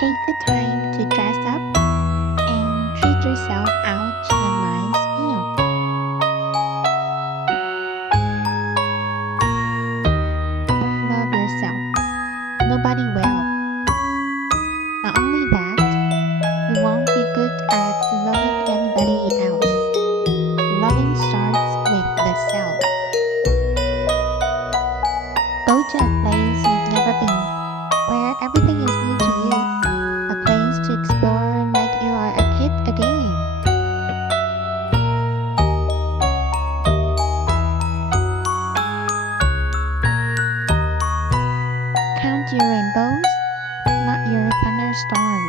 Take the time to dress up and treat yourself out to a nice meal. Love yourself. Nobody will. Not only that, you won't be good at loving anybody else. Loving starts with the self. Go to a place you've never been, where everything is new to you. A place to explore like you are a kid again. Count your rainbows, not your thunderstorms.